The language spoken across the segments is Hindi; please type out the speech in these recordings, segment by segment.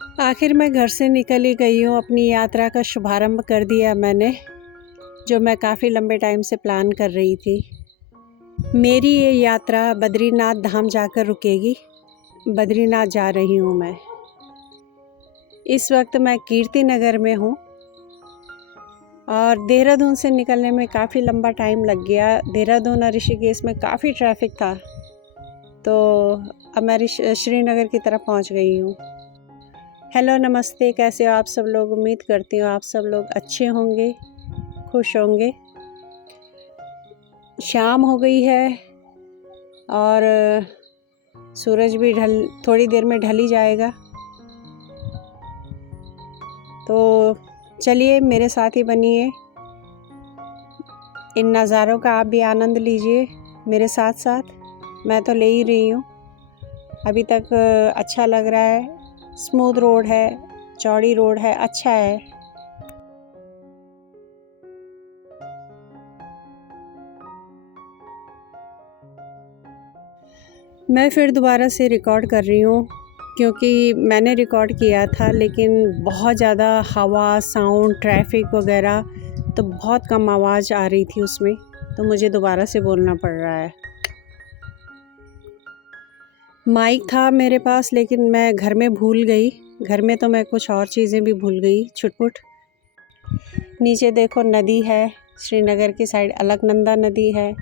आखिर मैं घर से निकल ही गई हूँ। अपनी यात्रा का शुभारंभ कर दिया मैंने, जो मैं काफ़ी लंबे टाइम से प्लान कर रही थी। मेरी ये यात्रा बद्रीनाथ धाम जाकर रुकेगी। बद्रीनाथ जा रही हूँ मैं। इस वक्त मैं कीर्ति नगर में हूँ और देहरादून से निकलने में काफ़ी लंबा टाइम लग गया। देहरादून और ऋषिकेश में काफ़ी ट्रैफिक था, तो अब मैं श्रीनगर की तरफ पहुँच गई हूँ। हेलो, नमस्ते, कैसे हो आप सब लोग? उम्मीद करती हूँ आप सब लोग अच्छे होंगे, खुश होंगे। शाम हो गई है और सूरज भी थोड़ी देर में ढल ही जाएगा। तो चलिए मेरे साथ ही बनिए, इन नज़ारों का आप भी आनंद लीजिए मेरे साथ साथ। मैं तो ले ही रही हूँ। अभी तक अच्छा लग रहा है। स्मूथ रोड है, चौड़ी रोड है, अच्छा है। मैं फिर दोबारा से रिकॉर्ड कर रही हूँ क्योंकि मैंने रिकॉर्ड किया था, लेकिन बहुत ज़्यादा हवा, साउंड, ट्रैफिक वगैरह, तो बहुत कम आवाज़ आ रही थी उसमें, तो मुझे दोबारा से बोलना पड़ रहा है। माइक था मेरे पास, लेकिन मैं घर में भूल गई। घर में तो मैं कुछ और चीज़ें भी भूल गई छुटपुट। नीचे देखो नदी है, श्रीनगर की साइड अलकनंदा नदी है,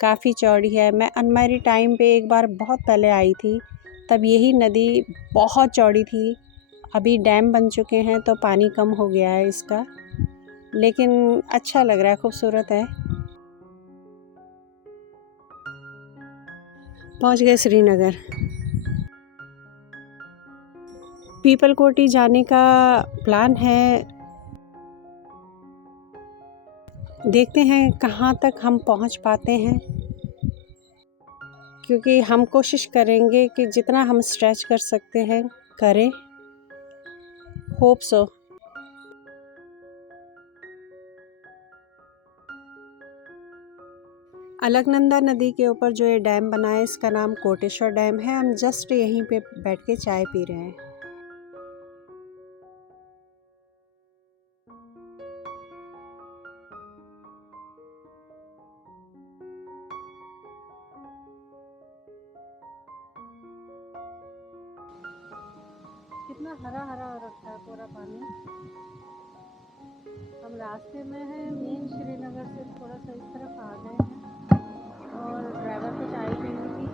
काफ़ी चौड़ी है। मैं अनमैरिड टाइम पे एक बार बहुत पहले आई थी, तब यही नदी बहुत चौड़ी थी। अभी डैम बन चुके हैं तो पानी कम हो गया है इसका, लेकिन अच्छा लग रहा है, खूबसूरत है। पहुंच गए श्रीनगर। पीपल कोटी जाने का प्लान है। देखते हैं कहाँ तक हम पहुँच पाते हैं, क्योंकि हम कोशिश करेंगे कि जितना हम स्ट्रेच कर सकते हैं करें। Hope so. अलकनंदा नदी के ऊपर जो ये डैम बना है, इसका नाम कोटेश्वर डैम है। हम जस्ट यहीं पे बैठ के चाय पी रहे हैं। कितना हरा हरा हो रखा है पूरा पानी। हम रास्ते में हैं, मेन श्रीनगर से थोड़ा सा इस तरफ आ गए हैं और ड्राइवर को चाय पीनी थी।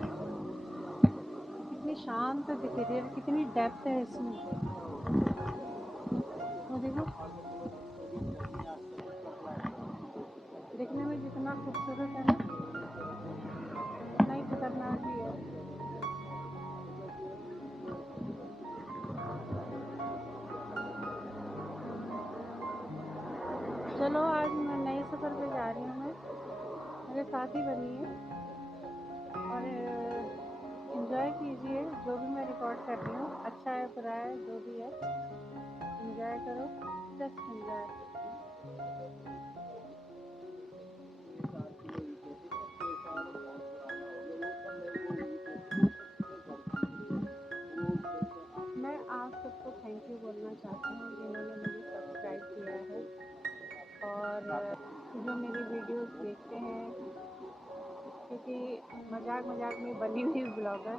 कितनी शांत दिख रही है, कितनी डेप्थ है इसमें। वो देखो, दिखने में जितना खूबसूरत है ना, उतना ही खतरनाक भी है। चलो आज मैं नए सफ़र पे जा रही हूँ। मैं मेरे साथ ही बनिए और एंजॉय कीजिए जो भी मैं रिकॉर्ड कर रही हूँ। अच्छा है, बुरा है, जो भी है, एंजॉय करो, जस्ट एंजॉय। मैं आप सबको थैंक यू बोलना चाहती हूँ जिन्होंने मुझे सब्सक्राइब किया है और जो मेरी वीडियोस देखते हैं, क्योंकि मजाक मजाक में बनी हुई ब्लॉगर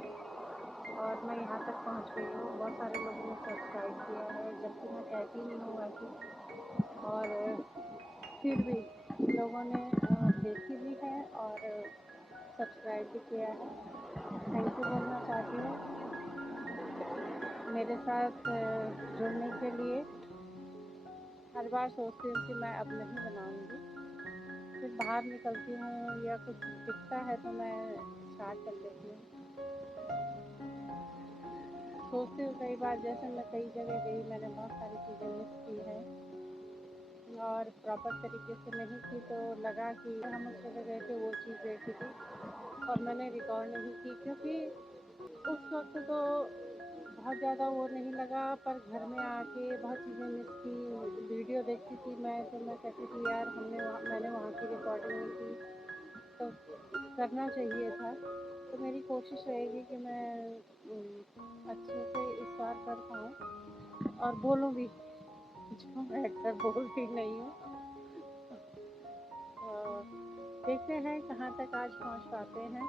और मैं यहाँ तक पहुँच गई हूँ। बहुत सारे लोगों ने सब्सक्राइब किया है, जबकि मैं कहती नहीं हूँ ऐसे, और फिर भी लोगों ने देखी भी है और सब्सक्राइब भी किया है। थैंक यू बोलना चाहती हूँ मेरे साथ जुड़ने के लिए। हर बार सोचती हूँ कि मैं अब नहीं बनाऊँगी, फिर बाहर निकलती हूँ या कुछ दिखता है तो मैं स्टार्ट कर देती हूँ। सोचती हूँ कई बार, जैसे मैं कई जगह गई, मैंने बहुत सारी चीज़ें मिस की है और प्रॉपर तरीके से नहीं की, तो लगा कि हम उस जगह गए थे, वो चीज़ देखी थी और मैंने रिकॉर्ड नहीं की, क्योंकि उस वक्त तो बहुत ज़्यादा वो नहीं लगा, पर घर में आके बहुत चीज़ें मिस की। वीडियो देखती थी मैं तो मैं कहती थी यार मैंने वहाँ की रिकॉर्डिंग नहीं की, तो करना चाहिए था। तो मेरी कोशिश रहेगी कि मैं अच्छे से इस बार कर पाऊँ और बोलूँ भी, जो मैं अक्सर बोलती नहीं हूँ। देखते हैं कहाँ तक आज पहुँच पाते हैं,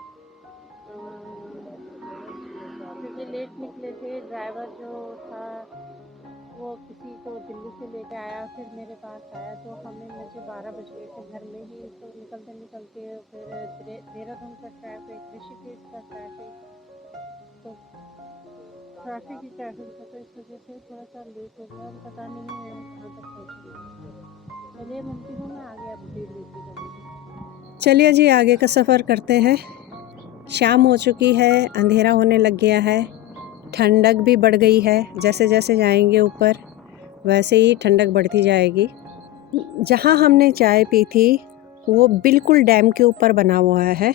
क्योंकि लेट निकले थे। ड्राइवर जो था वो किसी को दिल्ली से लेके आया, फिर मेरे पास आया, तो मुझे 12 बज गए थे घर में ही। तो निकलते निकलते फिर देहरादून का ट्रैफिक, ऋषिकेश का ट्रैफिक, तो ट्रैफिक ही ट्रैफिक था, तो इस वजह से थोड़ा सा लेट हो गया। पता नहीं मैं कहाँ तक पहुँचूँगी। चलिए मिलती हूँ मैं आगे अपडेट देती रहूँगी। चलिए जी, आगे का सफ़र करते हैं। शाम हो चुकी है, अंधेरा होने लग गया है, ठंडक भी बढ़ गई है। जैसे जैसे जाएंगे ऊपर वैसे ही ठंडक बढ़ती जाएगी। जहाँ हमने चाय पी थी वो बिल्कुल डैम के ऊपर बना हुआ है।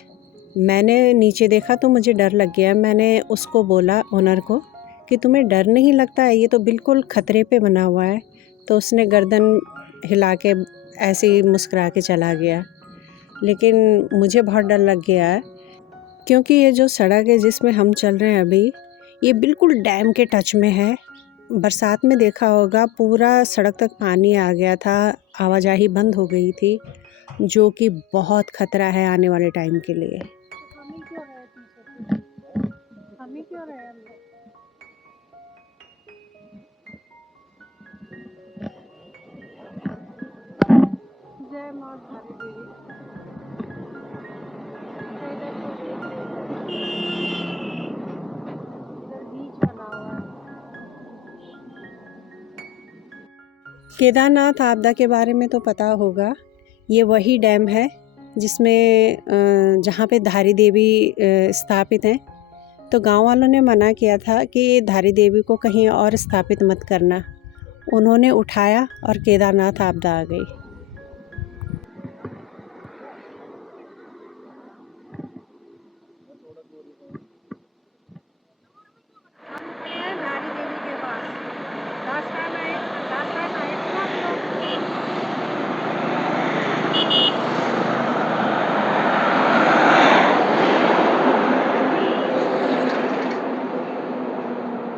मैंने नीचे देखा तो मुझे डर लग गया। मैंने उसको बोला, ओनर को, कि तुम्हें डर नहीं लगता है, ये तो बिल्कुल ख़तरे पे बना हुआ है। तो उसने गर्दन हिला के ऐसे ही मुस्कुरा के चला गया। लेकिन मुझे बहुत डर लग गया है, क्योंकि ये जो सड़क है जिसमें हम चल रहे हैं अभी, ये बिल्कुल डैम के टच में है। बरसात में देखा होगा पूरा सड़क तक पानी आ गया था, आवाजाही बंद हो गई थी, जो कि बहुत ख़तरा है आने वाले टाइम के लिए। हम ही क्यों रहे पीछे, हम ही क्यों रहे अंदर। जय माँ धारी देवी। इधर को देखिए, इधर बीच बना हुआ है। केदारनाथ आपदा के बारे में तो पता होगा। ये वही डैम है जिसमें जहाँ पे धारी देवी स्थापित हैं। तो गांव वालों ने मना किया था कि धारी देवी को कहीं और स्थापित मत करना। उन्होंने उठाया और केदारनाथ आपदा आ गई। धारी देवी के पास लास्ट टाइम आए थे ना हम लोग।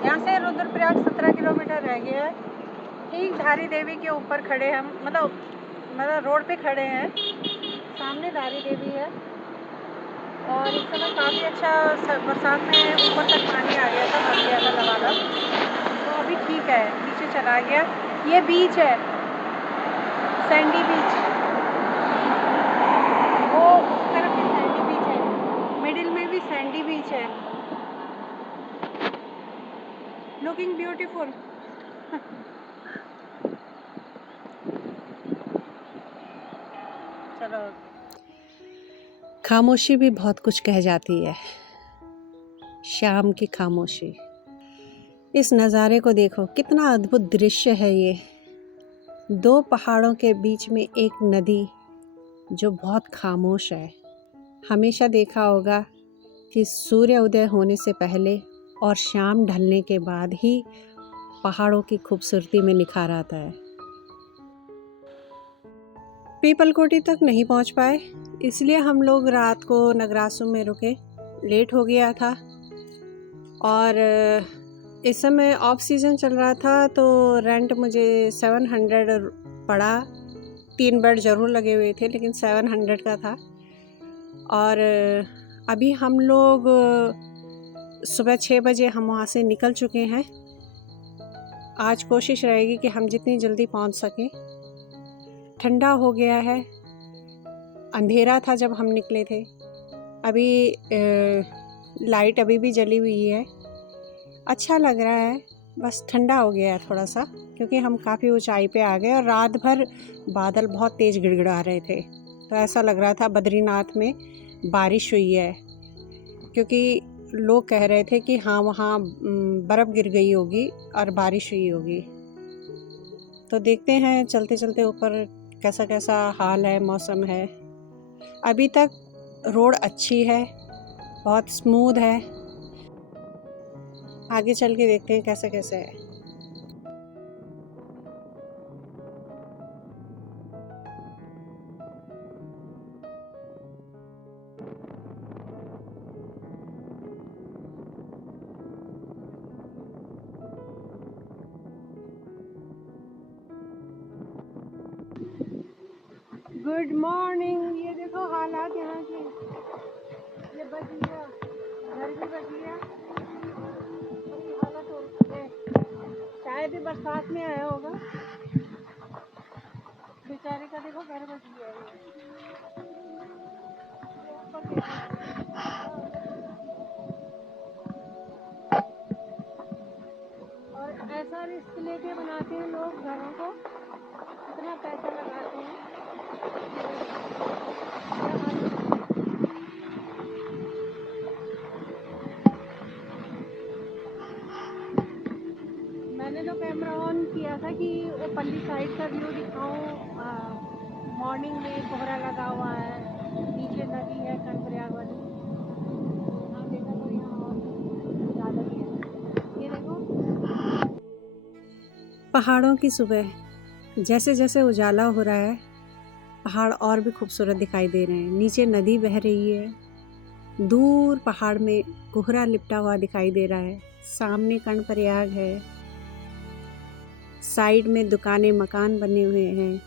यहाँ से रुद्रप्रयाग 17 किलोमीटर रह गया है। ठीक धारी देवी के ऊपर खड़े हम, मतलब रोड पे खड़े हैं। सामने धारी देवी है और इस समय काफ़ी अच्छा बरसात में ऊपर तक पानी आ गया था, भर गया था लबालब। तो अभी ठीक है, नीचे चला गया। ये बीच है, सैंडी बीच, वो उस तरफ भी सैंडी बीच है, मिडिल में भी सैंडी बीच है। Looking beautiful. चलो, खामोशी भी बहुत कुछ कह जाती है। शाम की खामोशी। इस नज़ारे को देखो, कितना अद्भुत दृश्य है ये। दो पहाड़ों के बीच में एक नदी जो बहुत खामोश है। हमेशा देखा होगा कि सूर्य उदय होने से पहले और शाम ढलने के बाद ही पहाड़ों की खूबसूरती में निखार आता है। पीपलकोटी तक नहीं पहुंच पाए, इसलिए हम लोग रात को नगरासू में रुके। लेट हो गया था और इस समय ऑफ सीज़न चल रहा था, तो रेंट मुझे 700 पड़ा। 3 बेड ज़रूर लगे हुए थे, लेकिन 700 का था। और अभी हम लोग सुबह 6 बजे हम वहाँ से निकल चुके हैं। आज कोशिश रहेगी कि हम जितनी जल्दी पहुँच सकें। ठंडा हो गया है, अंधेरा था जब हम निकले थे। अभी लाइट अभी भी जली हुई है। अच्छा लग रहा है, बस ठंडा हो गया है थोड़ा सा, क्योंकि हम काफ़ी ऊंचाई पे आ गए और रात भर बादल बहुत तेज़ गिड़गिड़ा रहे थे। तो ऐसा लग रहा था बद्रीनाथ में बारिश हुई है, क्योंकि लोग कह रहे थे कि हाँ वहाँ बर्फ़ गिर गई होगी और बारिश हुई होगी। तो देखते हैं चलते चलते ऊपर कैसा कैसा हाल है, मौसम है। अभी तक रोड अच्छी है, बहुत स्मूथ है। आगे चल के देखते हैं कैसे कैसे है। मॉर्निंग। ये देखो हालात यहाँ की। ये बच गया, घर भी बच गया। और ये हालत हो रही है, शायद ही बरसात में आया होगा। बेचारे का देखो घर बच गया ये ऊपर देखो। और ऐसा रिस्क लेके बनाते हैं लोग घरों को, इतना पैसा लगाते हैं। मैंने तो कैमरा ऑन किया था कि पल्ली साइड का व्यू दिखाऊं। मॉर्निंग में कोहरा लगा हुआ है, नीचे नदी है कर्णप्रयाग वाली। यहाँ देखा तो यहाँ और ज़्यादा ही है। ये देखो पहाड़ों की सुबह। जैसे जैसे उजाला हो रहा है, पहाड़ और भी खूबसूरत दिखाई दे रहे हैं। नीचे नदी बह रही है, दूर पहाड़ में कोहरा लिपटा हुआ दिखाई दे रहा है। सामने कर्णप्रयाग है, साइड में दुकानें मकान बने हुए हैं।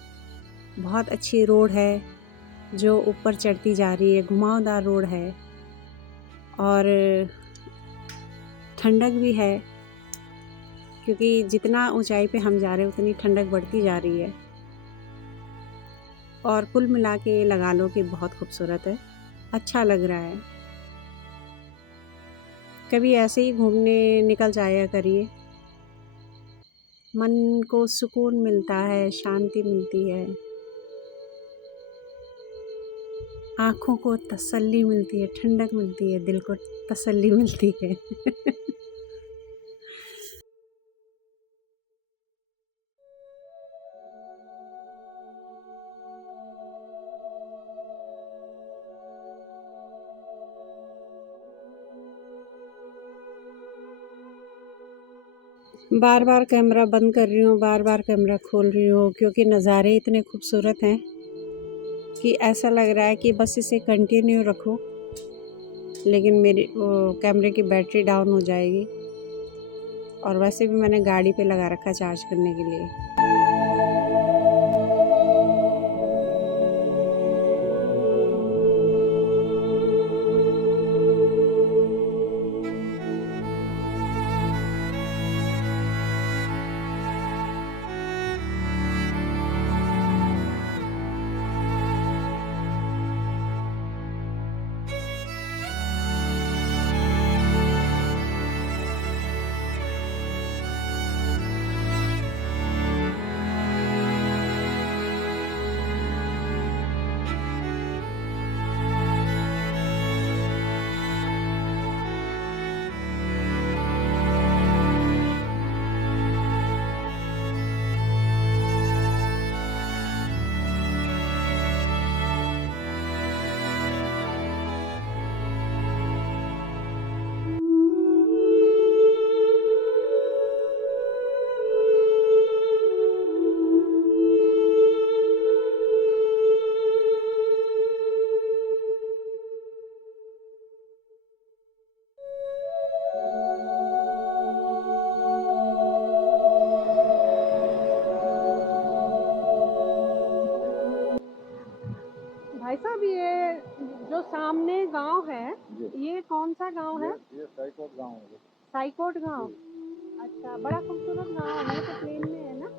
बहुत अच्छी रोड है जो ऊपर चढ़ती जा रही है, घुमावदार रोड है। और ठंडक भी है, क्योंकि जितना ऊंचाई पे हम जा रहे हैं उतनी ठंडक बढ़ती जा रही है। और कुल मिला के लगा लो कि बहुत खूबसूरत है, अच्छा लग रहा है। कभी ऐसे ही घूमने निकल जाया करिए, मन को सुकून मिलता है, शांति मिलती है, आँखों को तसल्ली मिलती है, ठंडक मिलती है, दिल को तसल्ली मिलती है। बार बार कैमरा बंद कर रही हूँ, बार बार कैमरा खोल रही हूँ, क्योंकि नज़ारे इतने खूबसूरत हैं कि ऐसा लग रहा है कि बस इसे कंटिन्यू रखो, लेकिन मेरी कैमरे की बैटरी डाउन हो जाएगी। और वैसे भी मैंने गाड़ी पे लगा रखा चार्ज करने के लिए। भाई साहब, ये जो सामने गांव है, ये कौन सा गांव है? ये साइकोट गांव है। साइकोट गांव। अच्छा, बड़ा खूबसूरत गांव है। ये तो प्लेन में है ना?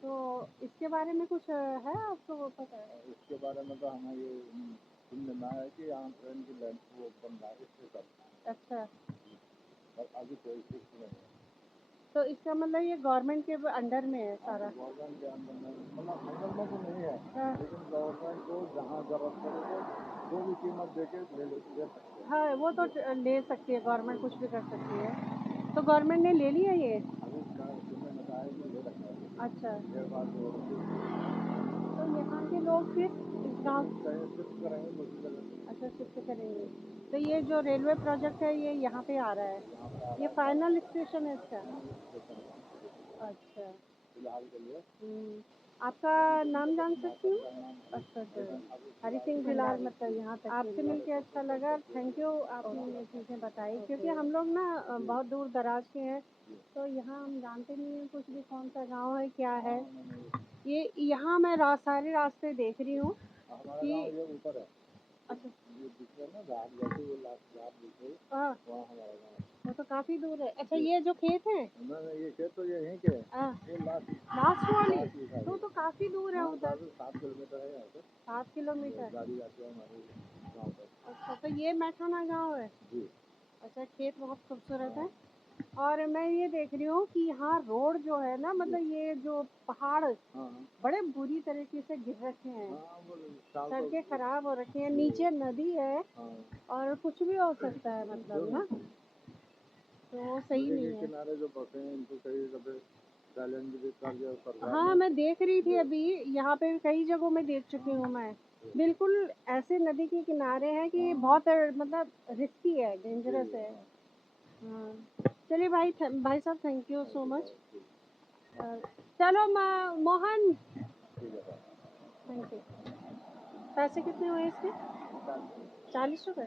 तो इसके बारे में कुछ है आपको पता है? इसके बारे में तो हमें ये सुनने में आया कि यहाँ ट्रेन की लाइन वो बन रहा है स्टेशन। अच्छा, पर अभी कोई फिक्स नहीं है। तो इसका मतलब ये गवर्नमेंट के अंडर में है सारा? गवर्नमेंट के अंदर में मतलब अंदर में तो नहीं है, हाँ। लेकिन गवर्नमेंट को जहाँ जरूरत पड़े तो जो भी कीमत दे के ले सकते हैं। हाँ, वो तो ले सकती है गवर्नमेंट, कुछ भी कर सकती है। तो गवर्नमेंट ने ले लिया ये? अभी सुनने में आया कि ले रखा है। अच्छा, देर बाद जो तो यहाँ के लोग फिर इस गाँव शिफ्ट करेंगे दूसरी जगह। अच्छा शिफ्ट करेंगे। तो ये जो रेलवे प्रोजेक्ट है ये यहाँ पे आ रहा है, ये फाइनल स्टेशन है इसका? अच्छा। फिलहाल के लिए। आपका नाम जान सकती हूँ? अच्छा अच्छा, हरी सिंह फिलहाल मतलब यहाँ तक आपसे मिलके अच्छा लगा। थैंक यू, आपने ये चीज़ें बताई, क्योंकि हम लोग ना बहुत दूर दराज के हैं, तो यहाँ हम जानते नहीं हैं कुछ भी, कौन सा गांव है क्या है। ये यहाँ मैं सारे रास्ते देख रही हूँ हमारा कि गाँव ये ऊपर है, अच्छा ये दिख रहा है ना घाट, जैसे वो लास्ट घाट दिख रही है, हाँ, वहाँ हमारा गाँव है। वो तो काफ़ी दूर है। अच्छा, ये जो खेत है नहीं, ये खेत तो ये यहीं के है, ये लास्ट लास्ट वाली, लास्ट ही था ये। तो काफ़ी दूर है हाँ, उधर। 7 किलोमीटर है यहाँ से, 7 किलोमीटर। गाड़ी जाती है हमारे गाँव तक। अच्छा, तो ये मैठाना गांव है। जी। अच्छा, खेत बहुत खूबसूरत है। और मैं ये देख रही हूँ कि यहाँ रोड जो है ना, मतलब ये जो पहाड़ हाँ बड़े बुरी तरीके से गिर रखे हैं, हाँ, वो साल तो सड़कें खराब हो रखी हैं, नीचे नदी है हाँ, और कुछ भी हो सकता है मतलब ना, तो सही नदी के नहीं है। किनारे जो बसे हैं इनको कई दफे चैलेंज भी कर दिया सरकार हाँ, ने। मैं देख रही थी अभी, यहाँ पे कई जगहों में देख चुकी हूँ मैं। बिल्कुल ऐसे नदी के किनारे हैं कि बहुत मतलब रिस्की है, डेंजरस है। हाँ, चलिए भाई, भाई साहब, थैंक यू सो मच। चलो मोहन, थैंक यू। पैसे कितने हुए इसके? 40 रुपये।